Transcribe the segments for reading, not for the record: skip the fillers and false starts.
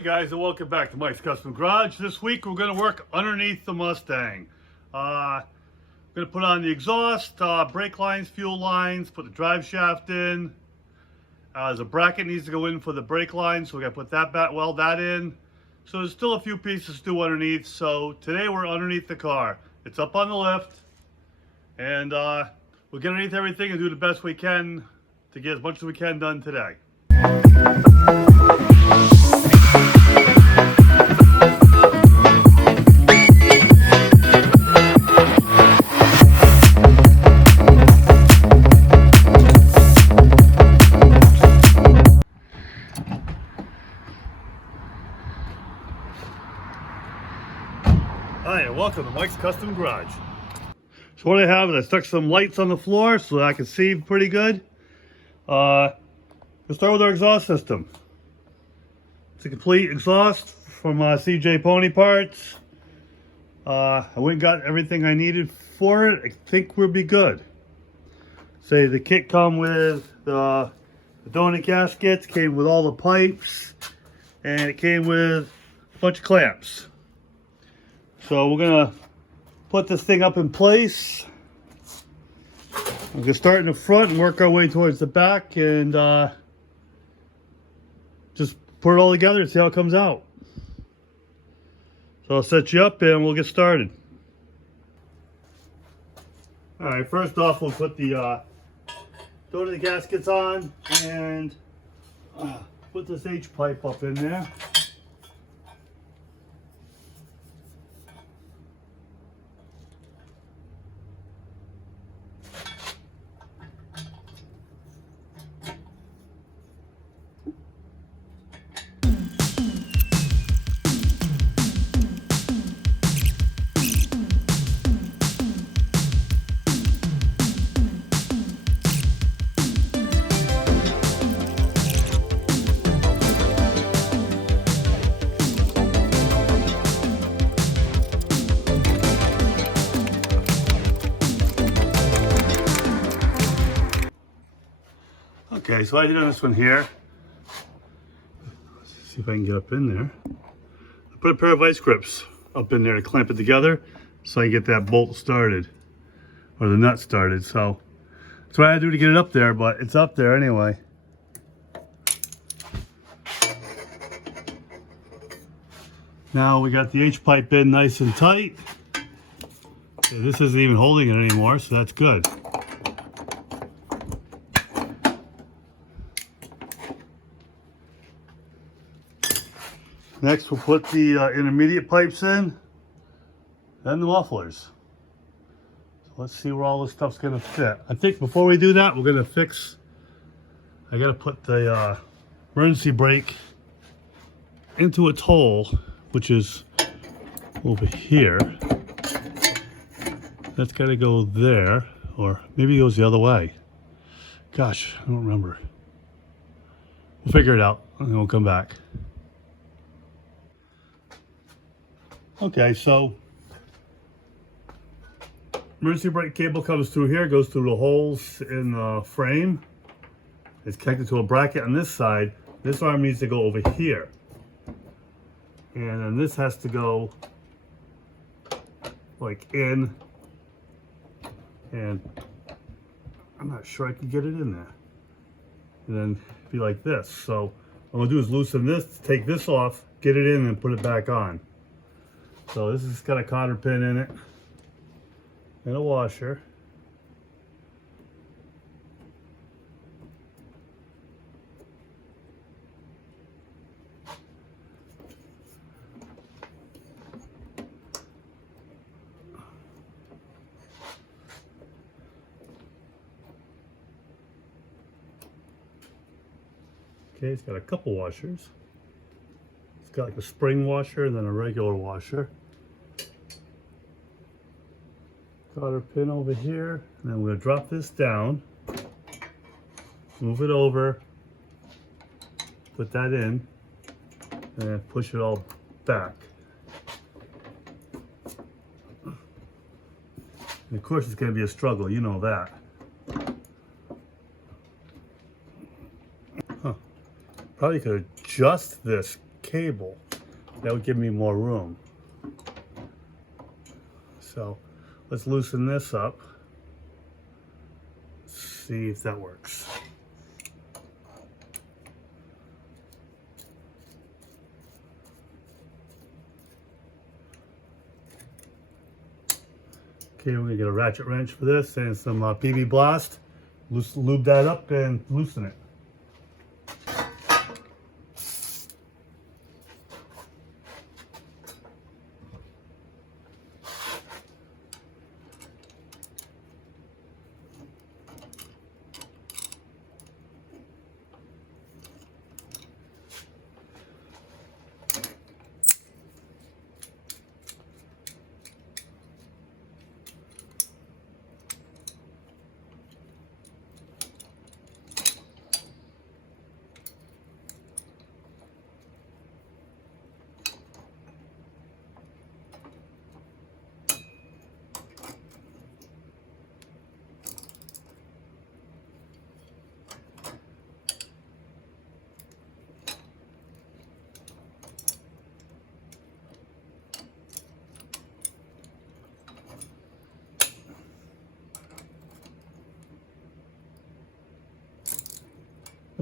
Hey guys, and welcome back to Mike's Custom Garage. This week we're going to work underneath the Mustang. We're going to put on the exhaust, brake lines, fuel lines, put the drive shaft in. There's a bracket needs to go in for the brake line, so we got to put that back, weld that in. So there's still a few pieces to do underneath. So today we're underneath the car. It's up on the lift, and we'll get underneath everything and do the best we can to get as much as we can done today. Hi, and welcome to Mike's Custom Garage. So what I have is I stuck some lights on the floor so that I can see pretty good. We'll start with our exhaust system. It's a complete exhaust from CJ Pony Parts. I went and got everything I needed for it. I think we'll be good. Say the kit come with the donut gaskets, came with all the pipes, and it came with a bunch of clamps. So we're gonna put this thing up in place. We're gonna start in the front and work our way towards the back, and just put it all together and see how it comes out. So I'll set you up and we'll get started. All right, first off, we'll put the donut gaskets on and put this H pipe up in there. Okay, so I did on this one here. Let's see if I can get up in there. I put a pair of vice grips up in there to clamp it together so I can get that bolt started, or the nut started. So that's what I had to do to get it up there, but it's up there anyway. Now we got the H pipe in nice and tight. Okay, this isn't even holding it anymore, so that's good. Next, we'll put the intermediate pipes in, and the mufflers. So let's see where all this stuff's gonna fit. I think before we do that, we're gonna fix, I gotta put the emergency brake into its hole, which is over here. That's gotta go there, or maybe it goes the other way. Gosh, I don't remember. We'll figure it out, and then we'll come back. Okay, so emergency brake cable comes through here, goes through the holes in the frame. It's connected to a bracket on this side. This arm needs to go over here. And then this has to go like in, and I'm not sure I can get it in there. And then be like this. So what I'm gonna do is loosen this, take this off, get it in, and put it back on. So this has got a cotter pin in it and a washer. Okay, it's got a couple washers. It's got like a spring washer and then a regular washer. Cotter pin over here, and then we're gonna drop this down, move it over, put that in, and then push it all back. And of course it's gonna be a struggle, you know that. Probably could adjust this cable. That would give me more room. So let's loosen this up. See if that works. Okay, we're gonna get a ratchet wrench for this and some PB Blast. Lube that up and loosen it.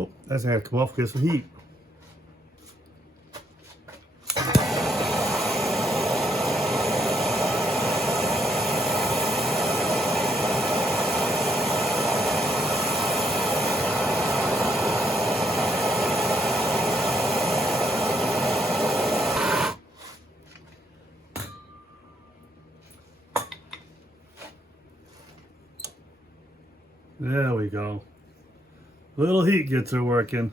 Oh, that's gonna have to come off because of heat. There we go. Little heat gets her working.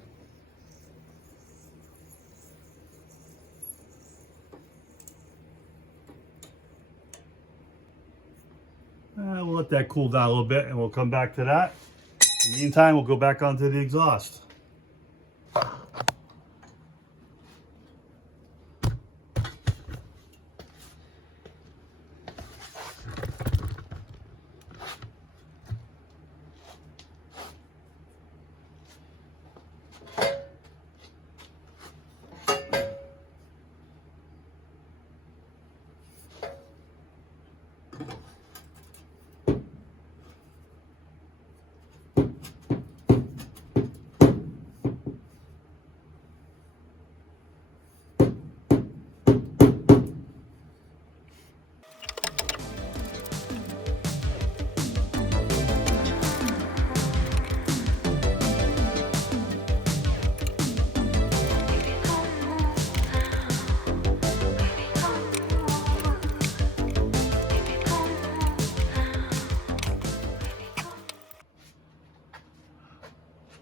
We'll let that cool down a little bit and we'll come back to that. In the meantime, we'll go back onto the exhaust.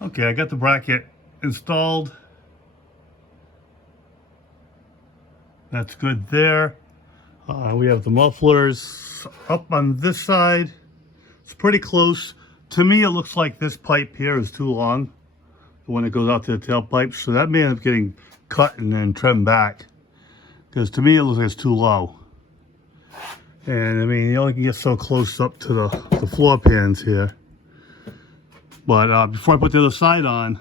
Okay, I got the bracket installed. That's good there. We have the mufflers up on this side. It's pretty close. To me, it looks like this pipe here is too long, the one that goes out to the tailpipe. So that may end up getting cut and then trimmed back. Because to me, it looks like it's too low. And I mean, you only can get so close up to the floor pans here. But before I put the other side on,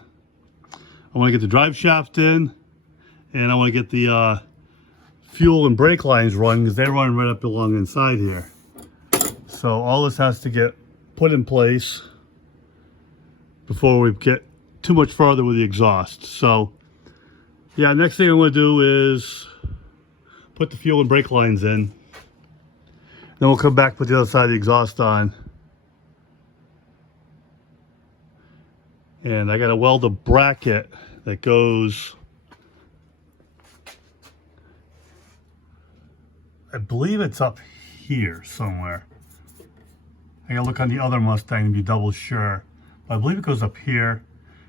I want to get the drive shaft in, and I want to get the fuel and brake lines run, because they run right up along inside here. So all this has to get put in place before we get too much farther with the exhaust. So yeah, next thing I'm going to do is put the fuel and brake lines in. Then we'll come back, put the other side of the exhaust on. And I got to weld a bracket that goes, I believe it's up here somewhere. I gotta look on the other Mustang to be double sure. But I believe it goes up here,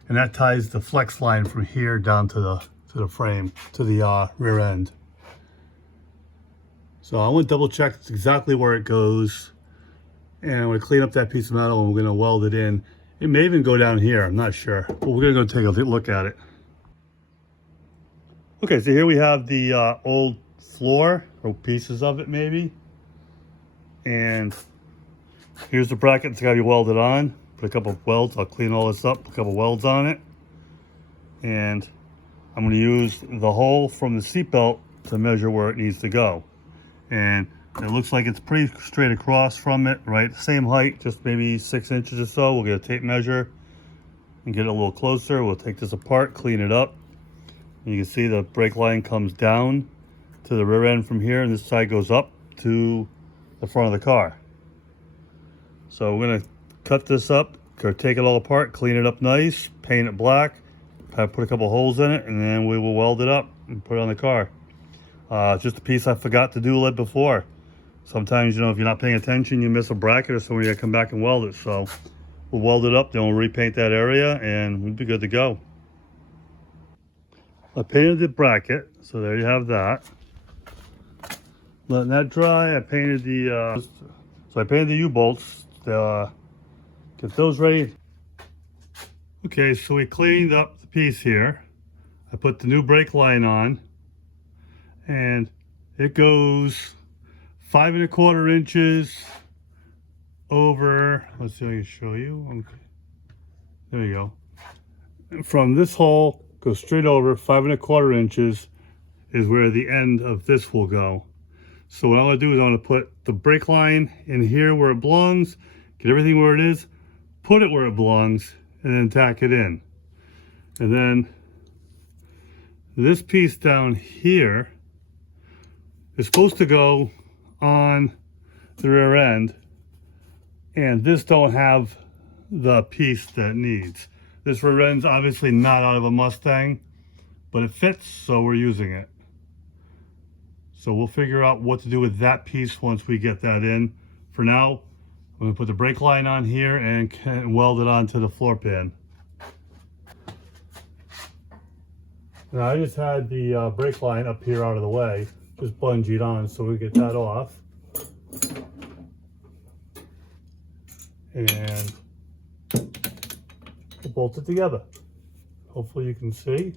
and that ties the flex line from here down to the frame, to the rear end. So I want to double check exactly where it goes, and I'm going to clean up that piece of metal and we're going to weld it in. It may even go down here, I'm not sure, but we're going to go take a look at it. Okay, so here we have the old floor, or pieces of it maybe. And here's the bracket that's got to be welded on. Put a couple of welds, I'll clean all this up, put a couple of welds on it. And I'm going to use the hole from the seatbelt to measure where it needs to go. And it looks like it's pretty straight across from it, right? Same height, just maybe 6 inches or so. We'll get a tape measure and get it a little closer. We'll take this apart, clean it up. And you can see the brake line comes down to the rear end from here, and this side goes up to the front of the car. So we're gonna cut this up, take it all apart, clean it up nice, paint it black, put a couple holes in it, and then we will weld it up and put it on the car. Just a piece I forgot to do like before. Sometimes, you know, if you're not paying attention, you miss a bracket or something, you gotta come back and weld it. So we'll weld it up, then we'll repaint that area, and we'll be good to go. I painted the bracket, so there you have that. Letting that dry, I painted the, I painted the U-bolts, get those ready. Okay, so we cleaned up the piece here. I put the new brake line on, and it goes 5 1/4 inches over, let's see if I can show you. Okay. There you go. From this hole, go straight over 5 1/4 inches is where the end of this will go. So what I'm going to do is I'm going to put the brake line in here where it belongs, get everything where it is, put it where it belongs, and then tack it in. And then this piece down here is supposed to go on the rear end, and this don't have the piece that it needs. This rear end's obviously not out of a Mustang, but it fits, so we're using it. So we'll figure out what to do with that piece once we get that in. For now, I'm going to put the brake line on here and weld it onto the floor pan. Now I just had the brake line up here out of the way, just bungeed on, so we get that off. And we'll bolt it together. Hopefully you can see.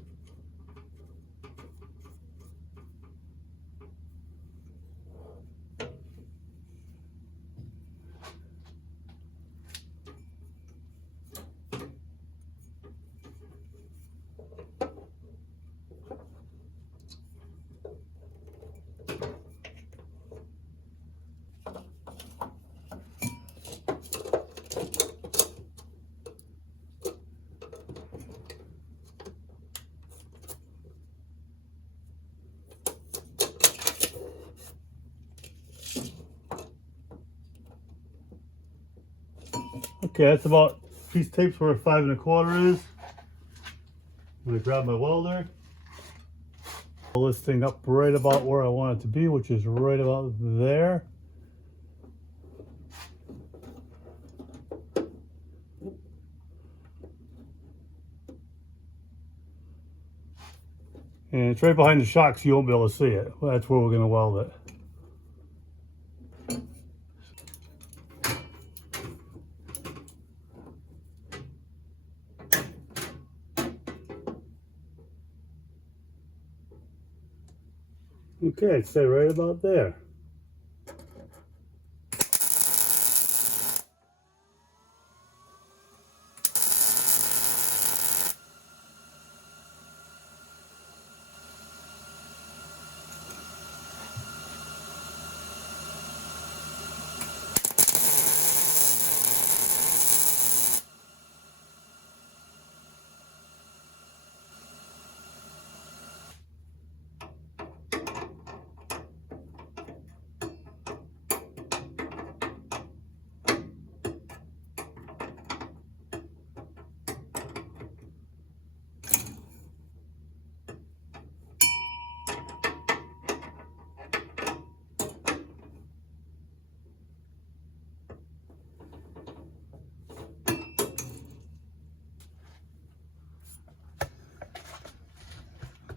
Okay, that's about piece tape's where 5 1/4 is. I'm going to grab my welder. Pull this thing up right about where I want it to be, which is right about there. And it's right behind the shock, so you won't be able to see it. That's where we're going to weld it. Okay, stay right about there.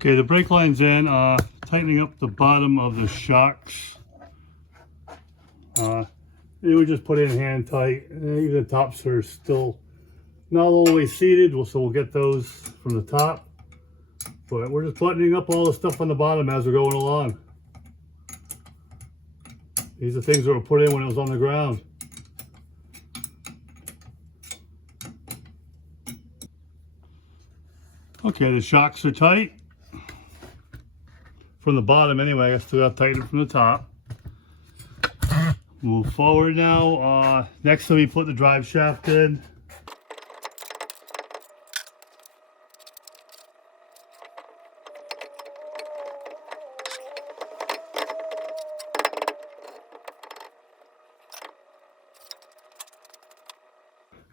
Okay, the brake line's in, tightening up the bottom of the shocks. We would just put it in hand tight. Even the tops are still not all the way seated, so we'll get those from the top. But we're just buttoning up all the stuff on the bottom as we're going along. These are things that were put in when it was on the ground. Okay, the shocks are tight. from the bottom anyway. I still got to tighten it from the top. Move forward now. Next time we put the drive shaft in.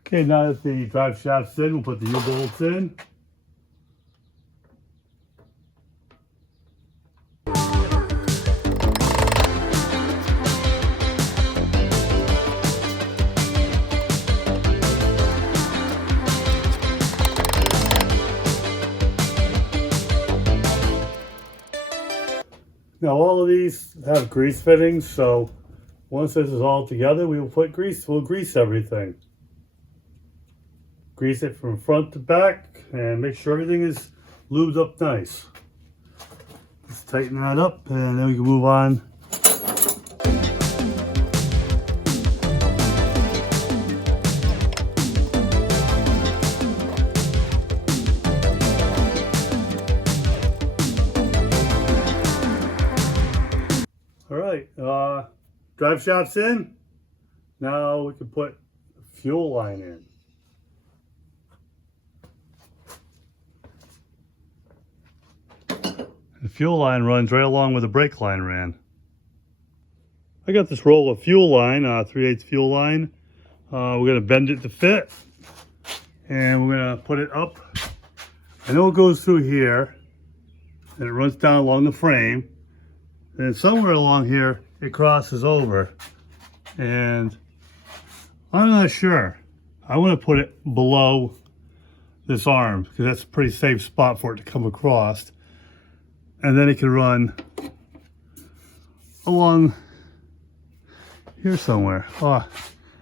Okay, now that the drive shaft's in, we'll put the U-bolts in. Now all of these have grease fittings, so once this is all together, we will put grease. We'll grease everything. Grease it from front to back and make sure everything is lubed up nice. Just tighten that up and then we can move on. Alright, drive shaft's in. Now we can put the fuel line in. The fuel line runs right along where the brake line ran. I got this roll of fuel line, 3/8 fuel line. We're going to bend it to fit. And we're going to put it up. I know it goes through here. And it runs down along the frame. And somewhere along here, it crosses over. And I'm not sure. I want to put it below this arm because that's a pretty safe spot for it to come across. And then it can run along here somewhere. Oh,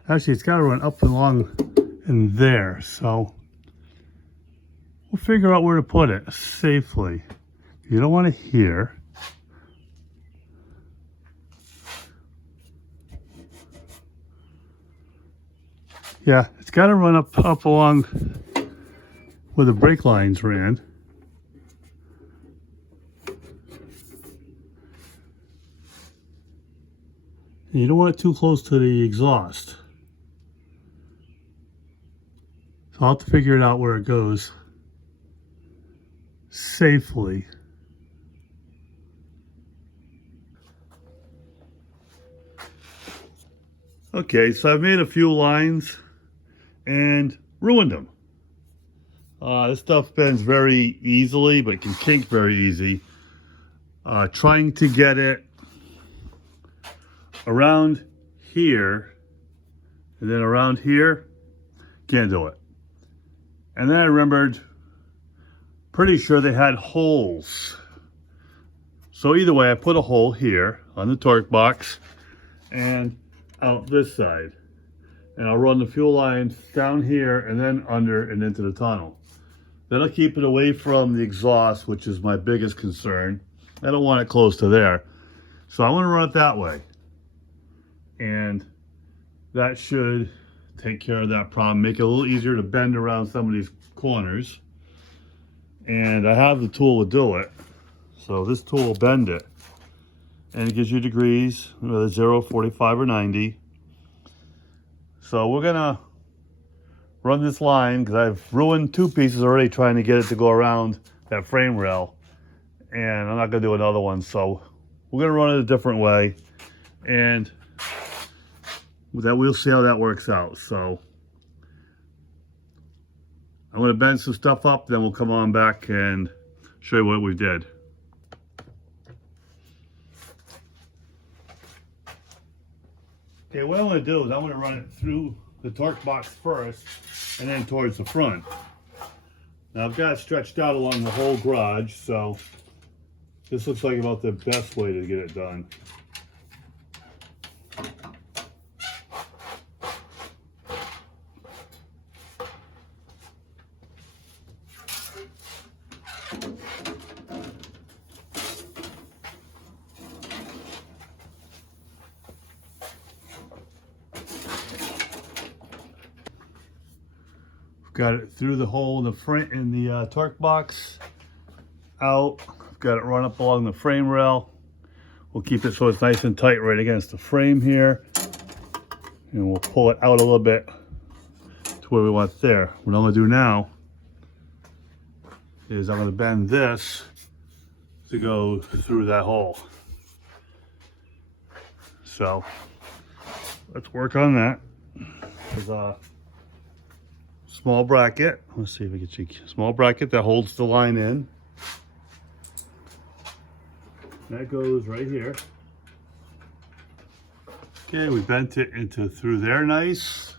actually, it's got to run up and along in there. So we'll figure out where to put it safely. You don't want it here. Yeah, it's got to run up along where the brake lines ran. And you don't want it too close to the exhaust. So I'll have to figure it out where it goes safely. Okay, so I've made a few lines and ruined them. This stuff bends very easily, but can kink very easy. Trying to get it around here and then around here, can't do it. And then I remembered, pretty sure they had holes. So either way, I put a hole here on the torque box and out this side. And I'll run the fuel lines down here and then under and into the tunnel. That'll keep it away from the exhaust, which is my biggest concern. I don't want it close to there. So I want to run it that way. And that should take care of that problem, make it a little easier to bend around some of these corners. And I have the tool to do it. So this tool will bend it. And it gives you degrees, whether 0, 45, or 90. So we're gonna run this line because I've ruined 2 pieces already trying to get it to go around that frame rail. And I'm not gonna do another one. So we're gonna run it a different way. And that we'll see how that works out. So I'm going to bend some stuff up, then we'll come on back and show you what we did. Okay, what I'm going to do is I'm going to run it through the torque box first and then towards the front. Now I've got it stretched out along the whole garage, so this looks like about the best way to get it done. Got it through the hole in the front in the torque box, out. got it run up along the frame rail. We'll keep it so it's nice and tight right against the frame here. And we'll pull it out a little bit to where we want it there. What I'm gonna do now is I'm gonna bend this to go through that hole. So let's work on that. There's a small bracket. Let's see if we can see a small bracket that holds the line in. That goes right here. Okay, we bent it into through there nice.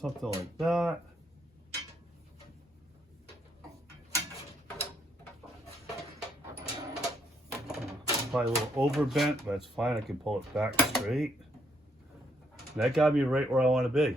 Something like that. Probably a little overbent, but it's fine. I can pull it back straight. That got me right where I want to be.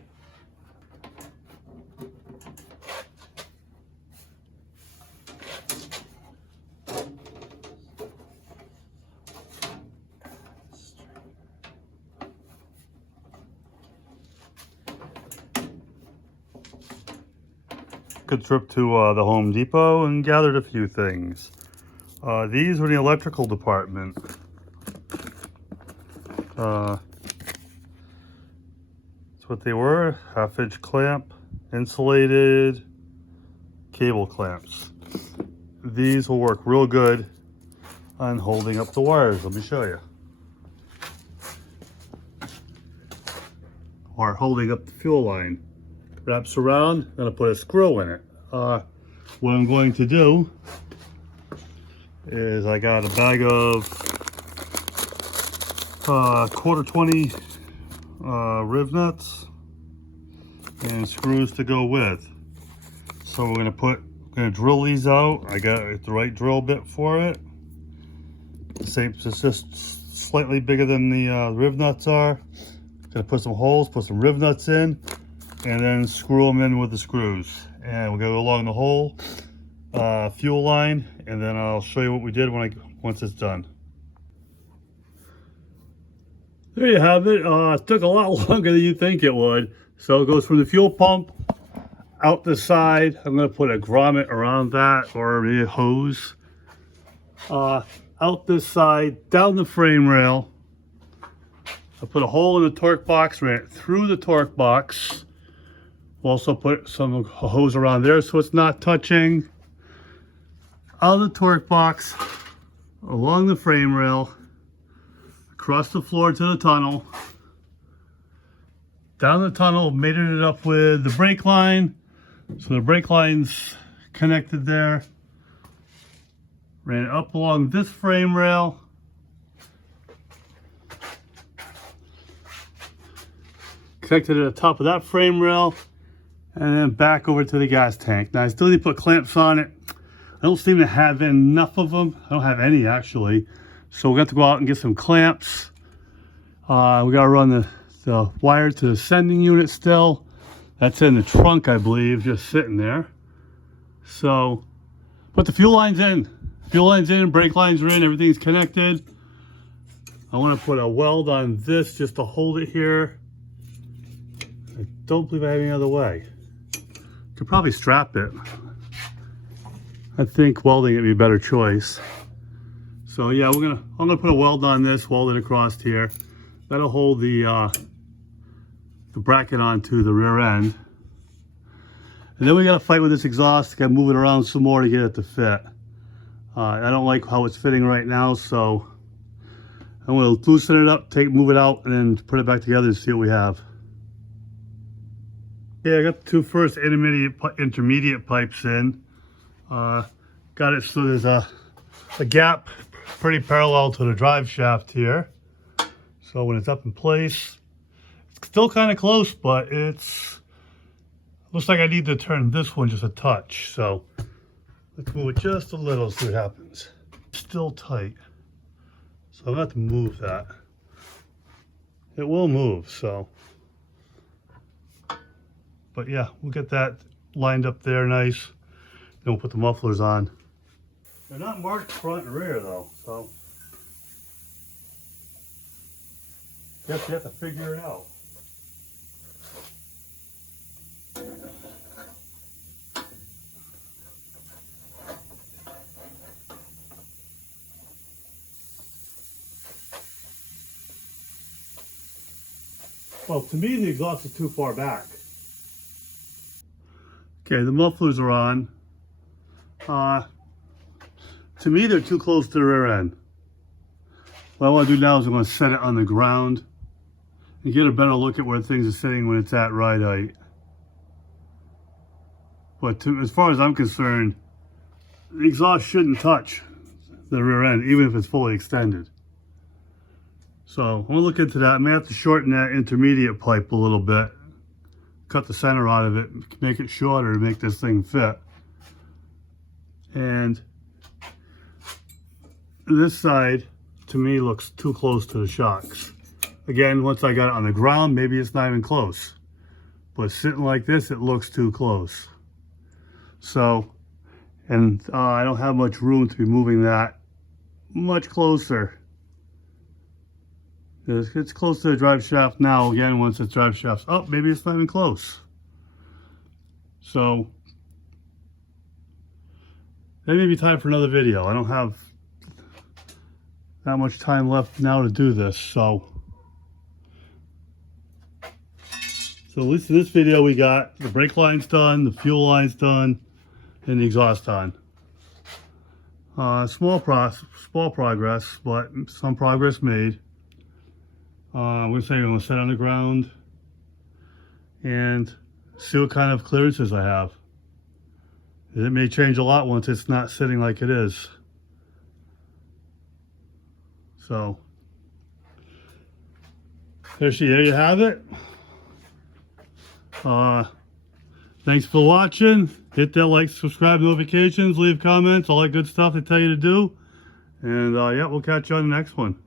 Good trip to the Home Depot and gathered a few things. These were the electrical department. That's what they were. 1/2-inch clamp, insulated cable clamps. These will work real good on holding up the wires. Let me show you. Or holding up the fuel line. Wraps around, I'm gonna put a screw in it. What I'm going to do is I got a bag of 1/4 20 riv nuts and screws to go with. So we're gonna drill these out. I got the right drill bit for it. Same, it's just slightly bigger than the riv nuts are. Gonna put some holes, put some riv nuts in, and then screw them in with the screws. And we're gonna go along the whole fuel line, and then I'll show you what we did once it's done. There you have it. It took a lot longer than you think it would. So it goes from the fuel pump out the side. I'm gonna put a grommet around that, or maybe a hose. Out this side, down the frame rail. I put a hole in the torque box, ran it through the torque box. We'll also put some hose around there so it's not touching. Out of the torque box, along the frame rail, across the floor to the tunnel. Down the tunnel, mated it up with the brake line. So the brake line's connected there. Ran it up along this frame rail. Connected at the top of that frame rail. And then back over to the gas tank. Now I still need to put clamps on it. I don't seem to have enough of them. I don't have any actually. So we have to go out and get some clamps. We gotta run the wire to the sending unit still. That's in the trunk, I believe, just sitting there. So, put the fuel lines in. Fuel lines in, brake lines are in, everything's connected. I wanna put a weld on this just to hold it here. I don't believe I have any other way. Could probably strap it. I think welding it would be a better choice. So yeah, I'm gonna put a weld on this, weld it across here. That'll hold the bracket onto the rear end. And then we gotta fight with this exhaust. Gotta move it around some more to get it to fit. I don't like how it's fitting right now, so I'm gonna loosen it up, move it out, and then put it back together and see what we have. Yeah, I got the two first intermediate pipes in. Got it so there's a gap pretty parallel to the drive shaft here. So when it's up in place, it's still kind of close, but looks like I need to turn this one just a touch. So let's move it just a little, see what happens. Still tight. So I'm gonna have to move that. It will move, so. But yeah, we'll get that lined up there nice. Then we'll put the mufflers on. They're not marked front and rear though, so guess you have to figure it out. Well, to me, the exhaust is too far back. Okay, the mufflers are on. To me, they're too close to the rear end. What I want to do now is I'm going to set it on the ground and get a better look at where things are sitting when it's at ride height. But as far as I'm concerned, the exhaust shouldn't touch the rear end, even if it's fully extended. So I'm going to look into that. I may have to shorten that intermediate pipe a little bit. Cut the center out of it, make it shorter to make this thing fit. And this side, to me, looks too close to the shocks. Again, once I got it on the ground, maybe it's not even close. But sitting like this, it looks too close. So, and I don't have much room to be moving that much closer. It's close to the drive shaft now. Again, once the drive shaft's up, maybe it's not even close. So, that may be time for another video. I don't have that much time left now to do this, so at least in this video we got the brake lines done, the fuel lines done, and the exhaust on. Small progress, but some progress made. I'm going to say I'm going to set on the ground and see what kind of clearances I have. It may change a lot once it's not sitting like it is. So, there you have it. Thanks for watching. Hit that like, subscribe, notifications, leave comments, all that good stuff they tell you to do. And yeah, we'll catch you on the next one.